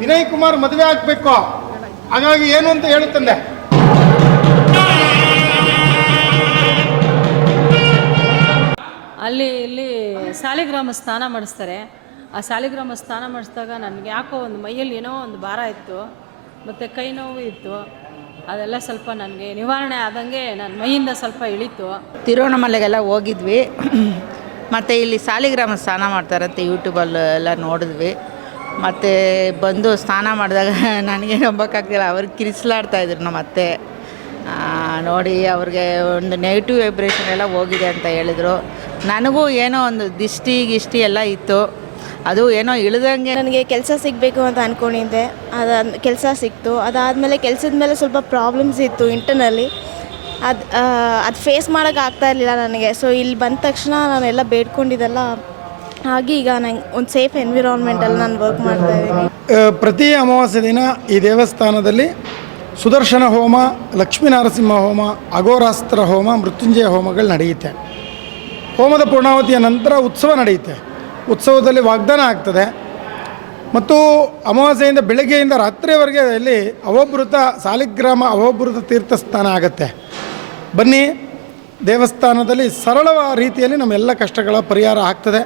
ವಿನಯ್ ಕುಮಾರ್ ಮದುವೆ ಆಗಬೇಕು, ಹಾಗಾಗಿ ಏನು ಅಂತ ಹೇಳುತ್ತಂದೆ. ಇಲ್ಲಿ ಸಾಲಿಗ್ರಾಮ ಸ್ನಾನ ಮಾಡಿಸ್ತಾರೆ. ಆ ಸಾಲಿಗ್ರಾಮ ಸ್ನಾನ ಮಾಡಿಸಿದಾಗ ನನಗೆ ಯಾಕೋ ಒಂದು ಮೈಯಲ್ಲಿ ಏನೋ ಒಂದು ಭಾರ ಇತ್ತು, ಮತ್ತು ಕೈ ನೋವು ಇತ್ತು. ಅದೆಲ್ಲ ಸ್ವಲ್ಪ ನನಗೆ ನಿವಾರಣೆ ಆದಂಗೆ ನನ್ನ ಮೈಯಿಂದ ಸ್ವಲ್ಪ ಇಳಿತು. ತಿರುವಣ್ಣಾಮಲೆಗೆಲ್ಲ ಹೋಗಿದ್ವಿ, ಮತ್ತು ಇಲ್ಲಿ ಸಾಲಿಗ್ರಾಮ ಸ್ನಾನ ಮಾಡ್ತಾರಂತೆ ಯೂಟ್ಯೂಬಲ್ಲೆಲ್ಲ ನೋಡಿದ್ವಿ. ಮತ್ತು ಬಂದು ಸ್ನಾನ ಮಾಡಿದಾಗ ನನಗೆ ನಂಬೋಕ್ಕಾಗ್ತಿಲ್ಲ, ಅವ್ರಿಗೆ ಕಿರಿಸ್ಲಾಡ್ತಾಯಿದ್ರು ನಮ್ಮ ಅತ್ತೆ. ನೋಡಿ ಅವ್ರಿಗೆ ಒಂದು ನೆಗೆಟಿವ್ ವೈಬ್ರೇಷನ್ ಎಲ್ಲ ಹೋಗಿದೆ ಅಂತ ಹೇಳಿದರು. ನನಗೂ ಏನೋ ಒಂದು ದಿಷ್ಟಿ ಎಲ್ಲ ಇತ್ತು, ಅದು ಏನೋ ಇಳಿದಂಗೆ. ನನಗೆ ಕೆಲಸ ಸಿಗಬೇಕು ಅಂತ ಅಂದ್ಕೊಂಡಿದ್ದೆ, ಕೆಲಸ ಸಿಕ್ತು. ಅದಾದಮೇಲೆ ಕೆಲಸದ ಮೇಲೆ ಸ್ವಲ್ಪ ಪ್ರಾಬ್ಲಮ್ಸ್ ಇತ್ತು ಇಂಟರ್ನಲ್ಲಿ, ಅದು ಫೇಸ್ ಮಾಡೋಕ್ಕೆ ಆಗ್ತಾ ಇರಲಿಲ್ಲ ನನಗೆ. ಸೊ ಇಲ್ಲಿ ಬಂದ ತಕ್ಷಣ ನಾನೆಲ್ಲ ಬೇಡ್ಕೊಂಡಿದ್ದೆಲ್ಲ ಹಾಗೆ ಈಗ ನಂಗೆ ಒಂದು ಸೇಫ್ ಎನ್ವಿರಾನ್ಮೆಂಟಲ್ಲಿ ನಾನು ವರ್ಕ್ ಮಾಡ್ತಾಯಿದ್ದೀನಿ. ಪ್ರತಿ ಅಮಾವಾಸ್ಯೆ ದಿನ ಈ ದೇವಸ್ಥಾನದಲ್ಲಿ ಸುದರ್ಶನ ಹೋಮ, ಲಕ್ಷ್ಮೀ ನರಸಿಂಹ ಹೋಮ, ಅಘೋರಾಸ್ತ್ರ ಹೋಮ, ಮೃತ್ಯುಂಜಯ ಹೋಮಗಳು ನಡೆಯುತ್ತೆ. ಹೋಮದ ಪೂರ್ಣಾವತಿಯ ನಂತರ ಉತ್ಸವ ನಡೆಯುತ್ತೆ. ಉತ್ಸವದಲ್ಲಿ ವಾಗ್ದಾನ ಆಗ್ತದೆ ಮತ್ತು ಅಮಾವಾಸ್ಯೆಯಿಂದ ಬೆಳಗ್ಗೆಯಿಂದ ರಾತ್ರಿಯವರೆಗೆ ಇಲ್ಲಿ ಅವಭೃತ ಸಾಲಿಗ್ರಾಮ ಅವಭೃತ ತೀರ್ಥಸ್ಥಾನ ಆಗುತ್ತೆ. ಬನ್ನಿ, ದೇವಸ್ಥಾನದಲ್ಲಿ ಸರಳ ರೀತಿಯಲ್ಲಿ ನಮ್ಮೆಲ್ಲ ಕಷ್ಟಗಳ ಪರಿಹಾರ ಆಗ್ತದೆ.